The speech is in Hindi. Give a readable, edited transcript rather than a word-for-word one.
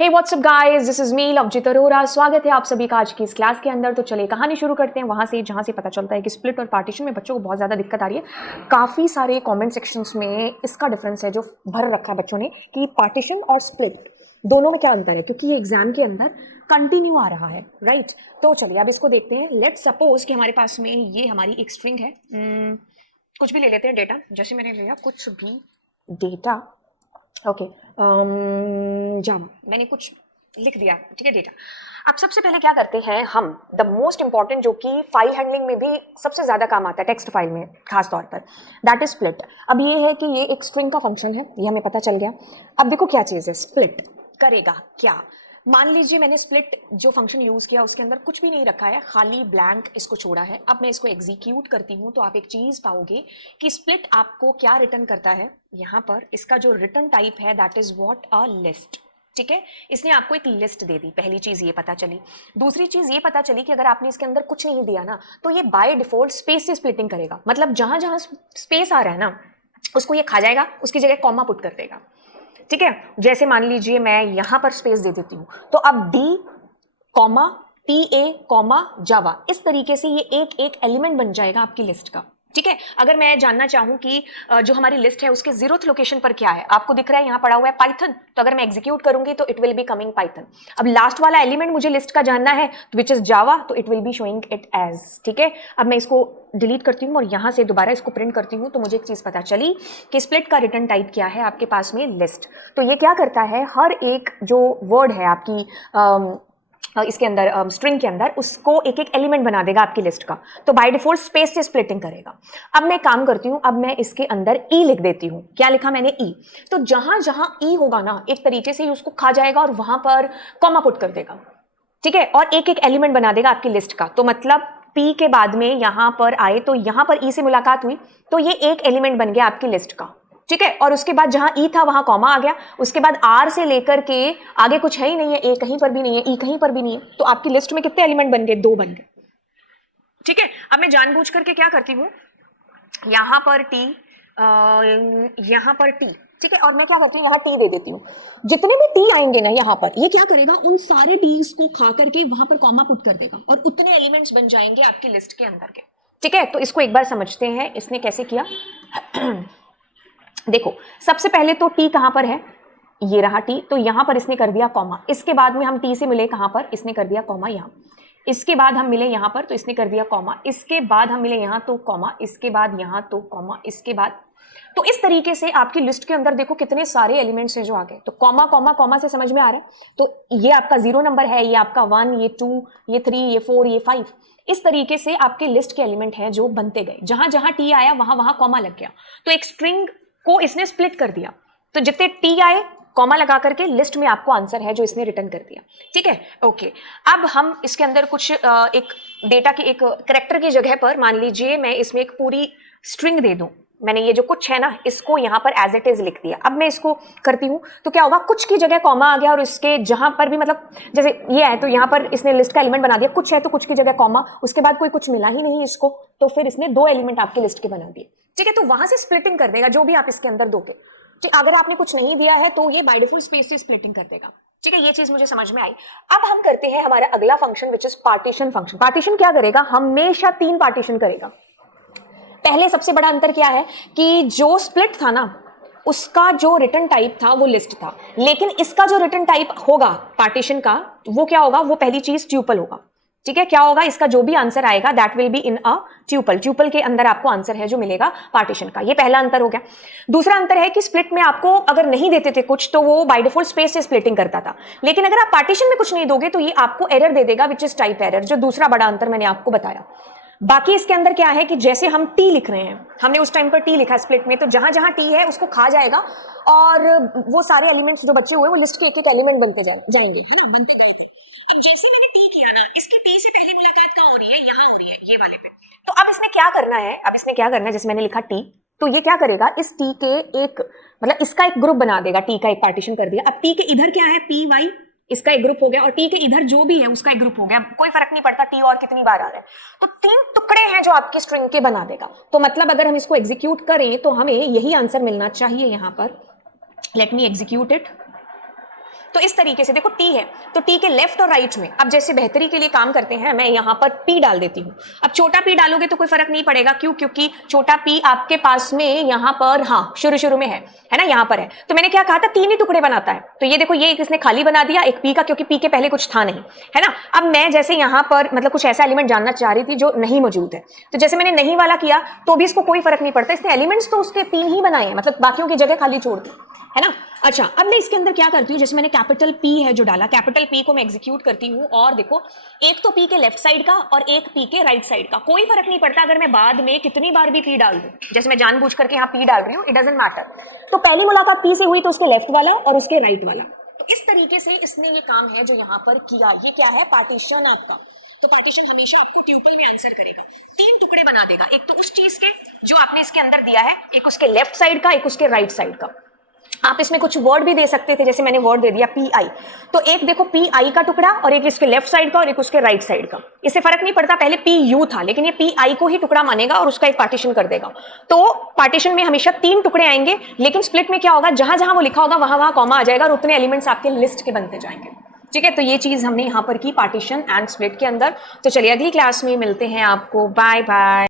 Hey what's up guys, this is me Lovejeet Arora. स्वागत है आप सभी का आज की इस क्लास के अंदर। तो चलिए कहानी शुरू करते हैं वहां से जहां से पता चलता है कि स्प्लिट और पार्टीशन में बच्चों को बहुत ज़्यादा दिक्कत आ रही है। काफ़ी सारे कमेंट सेक्शंस में इसका डिफरेंस है जो भर रखा है बच्चों ने कि पार्टीशन और स्प्लिट दोनों में क्या अंतर है, क्योंकि ये एग्जाम के अंदर कंटिन्यू आ रहा है, राइट। तो चलिए अब इसको देखते हैं। लेट्स सपोज कि हमारे पास में ये हमारी एक स्ट्रिंग है, कुछ भी ले लेते हैं डेटा। जैसे मैंने लिया कुछ भी डेटा, ओके, जावा, मैंने कुछ लिख दिया, ठीक है, डेटा। अब सबसे पहले क्या करते हैं हम, द मोस्ट इंपॉर्टेंट जो कि फाइल हैंडलिंग में भी सबसे ज्यादा काम आता है, टेक्स्ट फाइल में खास तौर पर, दैट इज स्प्लिट। अब ये है कि ये एक स्ट्रिंग का फंक्शन है, ये हमें पता चल गया। अब देखो क्या चीज है, स्प्लिट करेगा क्या। मान लीजिए मैंने स्प्लिट जो फंक्शन यूज किया उसके अंदर कुछ भी नहीं रखा है, खाली ब्लैंक इसको छोड़ा है। अब मैं इसको एग्जीक्यूट करती हूँ तो आप एक चीज पाओगे कि स्प्लिट आपको क्या रिटर्न करता है। यहाँ पर इसका जो रिटर्न टाइप है that is what, a list, ठीक है। इसने आपको एक लिस्ट दे दी, पहली चीज ये पता चली। दूसरी चीज ये पता चली कि अगर आपने इसके अंदर कुछ नहीं दिया ना तो ये बाय डिफॉल्ट स्पेस से स्प्लिटिंग करेगा। मतलब जहां जहां स्पेस आ रहा है ना उसको ये खा जाएगा, उसकी जगह कॉमा पुट कर देगा, ठीक है। जैसे मान लीजिए मैं यहां पर स्पेस दे देती हूं तो अब D comma T A comma Java, इस तरीके से ये एक एक एलिमेंट बन जाएगा आपकी लिस्ट का, ठीक है। अगर मैं जानना चाहूं कि जो हमारी लिस्ट है उसके 0th लोकेशन पर क्या है, आपको दिख रहा है यहां पड़ा हुआ है पाइथन, तो अगर मैं एग्जीक्यूट करूंगी तो it will be coming Python. अब लास्ट वाला एलिमेंट मुझे लिस्ट का जानना है विच इज जावा, तो it will be showing it as, ठीक है। अब मैं इसको डिलीट करती हूँ और यहां से दोबारा इसको प्रिंट करती हूँ तो मुझे एक चीज पता चली कि स्प्लिट का रिटर्न टाइप क्या है आपके पास में, लिस्ट। तो ये क्या करता है, हर एक जो वर्ड है आपकी इसके अंदर स्ट्रिंग के अंदर, उसको एक एक एलिमेंट बना देगा आपकी लिस्ट का। तो बाय डिफॉल्ट स्पेस से स्प्लिटिंग करेगा। अब मैं काम करती हूं, अब मैं इसके अंदर ई लिख देती हूं। क्या लिखा मैंने, ई। तो जहां जहां ई होगा ना एक तरीके से उसको खा जाएगा और वहां पर कॉमा पुट कर देगा, ठीक है, और एक एक एलिमेंट बना देगा आपकी लिस्ट का। तो मतलब पी के बाद में यहां पर आए तो यहां पर ई से मुलाकात हुई तो ये एक एलिमेंट बन गया आपकी लिस्ट का, ठीक है। और उसके बाद जहां ई था वहां कॉमा आ गया, उसके बाद आर से लेकर के आगे कुछ है ही नहीं है, ए कहीं पर भी नहीं है, ई कहीं पर भी नहीं है, तो आपकी लिस्ट में कितने एलिमेंट बन गए, 2 बन गए, ठीक है। अब मैं जानबूझ करके क्या करती हूँ, यहां पर टी, यहां पर टी, ठीक है, और मैं क्या करती हूँ यहाँ टी दे देती हूँ। जितने भी टी आएंगे ना यहाँ पर, ये क्या करेगा, उन सारे टीज को खा करके वहां पर कॉमा पुट कर देगा और उतने एलिमेंट्स बन जाएंगे आपकी लिस्ट के अंदर के, ठीक है। तो इसको एक बार समझते हैं इसने कैसे किया। देखो सबसे पहले तो टी कहां पर है, ये रहा टी, तो यहां पर इसने कर दिया कॉमा। इसके बाद में हम टी से मिले कहां पर, इसने कर दिया कॉमा यहां। इसके बाद हम मिले यहां पर तो इसने कर दिया कॉमा। इसके बाद हम मिले यहां तो कॉमा, इसके बाद यहां तो कॉमा, इसके बाद। तो इस तरीके से आपकी लिस्ट के अंदर देखो कितने सारे एलिमेंट्स हैं जो आ गए। तो कॉमा कॉमा कॉमा से समझ में आ रहा है, तो ये आपका 0 नंबर है, ये आपका 1, ये 2, ये 3, ये 4, ये 5। इस तरीके से आपके लिस्ट के एलिमेंट हैं जो बनते गए। जहां जहां टी आया वहां वहां कॉमा लग गया, तो एक स्ट्रिंग को इसने स्प्लिट कर दिया। तो जितने टी आए कॉमा लगा करके लिस्ट में आपको आंसर है जो इसने रिटर्न कर दिया, ठीक है, ओके। अब हम इसके अंदर कुछ एक डेटा की एक कैरेक्टर की जगह पर मान लीजिए मैं इसमें एक पूरी स्ट्रिंग दे दूं। मैंने ये जो कुछ है ना इसको यहाँ पर एज इट इज लिख दिया। अब मैं इसको करती हूँ तो क्या होगा, कुछ की जगह कॉमा आ गया और इसके जहां पर भी, मतलब जैसे ये है तो यहाँ पर इसने लिस्ट का एलिमेंट बना दिया, कुछ है तो कुछ की जगह कॉमा, उसके बाद कोई कुछ मिला ही नहीं इसको, तो फिर इसने 2 एलिमेंट आपकी लिस्ट के बना दिए, ठीक है। तो वहां से स्प्लिटिंग कर देगा जो भी आप इसके अंदर दोगे, ठीक। अगर आपने कुछ नहीं दिया है तो ये बाय डिफॉल्ट स्पेस से स्प्लिटिंग कर देगा, ठीक है। ये चीज मुझे समझ में आई। अब हम करते हैं हमारा अगला function which is partition function. Partition क्या करेगा, हमेशा 3 पार्टीशन करेगा। पहले सबसे बड़ा अंतर क्या है कि जो स्प्लिट था ना उसका जो रिटर्न टाइप था वो लिस्ट था, लेकिन इसका जो रिटर्न टाइप होगा पार्टीशन का वो क्या होगा, वो पहली चीज ट्यूपल होगा, ठीक है। क्या होगा, इसका जो भी आंसर आएगा that will be in a tuple. Tuple के अंदर आपको आंसर है जो मिलेगा पार्टीशन का। ये पहला अंतर हो गया। दूसरा अंतर है कि स्प्लिट में आपको अगर नहीं देते थे कुछ तो वो बाय डिफॉल्ट स्पेस से स्प्लिटिंग करता था, लेकिन अगर आप पार्टीशन में कुछ नहीं दोगे तो ये आपको एरर दे देगा विच इज टाइप एरर, जो दूसरा बड़ा अंतर मैंने आपको बताया। बाकी इसके अंदर क्या है कि जैसे हम टी लिख रहे हैं, हमने उस टाइम पर टी लिखा स्प्लिट में, तो जहां जहां टी है उसको खा जाएगा और वो सारे एलिमेंट्स जो बचे हुए वो लिस्ट के एक एक एलिमेंट बनते जाएंगे, है ना, बनते गए थे। अब जैसे मैंने टी किया ना, इसकी टी से पहले मुलाकात कहां हो रही है, यहां हो रही है, ये वाले पे। तो अब इसने क्या करना है, जैसे मैंने लिखा टी, तो ये क्या करेगा, इस टी के एक, मतलब इसका एक ग्रुप बना देगा, टी का एक पार्टीशन कर दिया। अब टी के इधर क्या है, पी वाई, इसका एक ग्रुप हो गया, और टी के इधर जो भी है उसका एक ग्रुप हो गया। कोई फर्क नहीं पड़ता टी और कितनी बार आ रहा है, तो 3 टुकड़े हैं जो आपकी स्ट्रिंग के बना देगा। तो मतलब अगर हम इसको एग्जीक्यूट करें तो हमें यही आंसर मिलना चाहिए। यहां पर लेट मी एग्जीक्यूट इट। तो इस तरीके से देखो टी है तो टी के लेफ्ट और राइट में, अब जैसे बेहतरी के लिए काम करते हैं, मैं यहाँ पर पी डाल देती हूँ। अब छोटा पी डालोगे तो कोई फर्क नहीं पड़ेगा, क्यों? क्योंकि छोटा पी आपके पास में यहाँ पर, हाँ शुरू में है ना, यहाँ पर है। तो मैंने क्या कहा था, 3 ही टुकड़े बनाता है। तो ये देखो ये किसने खाली बना दिया, एक पी का, क्योंकि पी के पहले कुछ था नहीं, है ना। अब मैं जैसे यहाँ पर मतलब कुछ ऐसा एलिमेंट जानना चाह रही थी जो नहीं मौजूद है, तो जैसे मैंने नहीं वाला किया तो भी इसको कोई फर्क नहीं पड़ता, इसने एलिमेंट्स तो उसके 3 ही बनाए हैं, मतलब बाकियों की जगह खाली छोड़ दी, है ना। अच्छा, अब मैं इसके अंदर क्या करती हूँ, जैसे मैंने कैपिटल पी है जो डाला, कैपिटल पी को मैं एग्जीक्यूट करती हूँ, और देखो एक तो पी के लेफ्ट साइड का और एक पी के राइट साइड का, कोई फर्क नहीं पड़ता अगर मैं बाद में कितनी बार भी पी डाल दूं, जैसे मैं जानबूझ करके यहाँ पी डाल रही हूँ, इट डजंट मैटर। तो पहली मुलाकात पी से हुई तो उसके लेफ्ट वाला और उसके राइट वाला, तो इस तरीके से इसने ये काम है जो यहाँ पर किया। ये क्या है, पार्टीशन आपका। तो पार्टीशन हमेशा आपको ट्यूपल में आंसर करेगा, 3 टुकड़े बना देगा, एक तो उस चीज के जो आपने इसके अंदर दिया है, एक उसके लेफ्ट साइड का, एक उसके राइट साइड का। आप इसमें कुछ वर्ड भी दे सकते थे, जैसे मैंने वर्ड दे दिया पी आई, तो एक देखो पी आई का टुकड़ा और एक इसके लेफ्ट साइड का और एक उसके राइट साइड का, इससे फर्क नहीं पड़ता, पहले पी यू था लेकिन ये पी आई को ही टुकड़ा मानेगा और उसका एक पार्टीशन कर देगा। तो पार्टीशन में हमेशा 3 टुकड़े आएंगे, लेकिन स्प्लिट में क्या होगा, जहां जहां वो लिखा होगा वहां वहां कॉमा आ जाएगा और उतने एलिमेंट्स आपके लिस्ट के बनते जाएंगे। ठीक है, तो ये चीज हमने यहाँ पर की पार्टीशन एंड स्प्लिट के अंदर। तो चलिए अगली क्लास में मिलते हैं आपको, बाय बाय।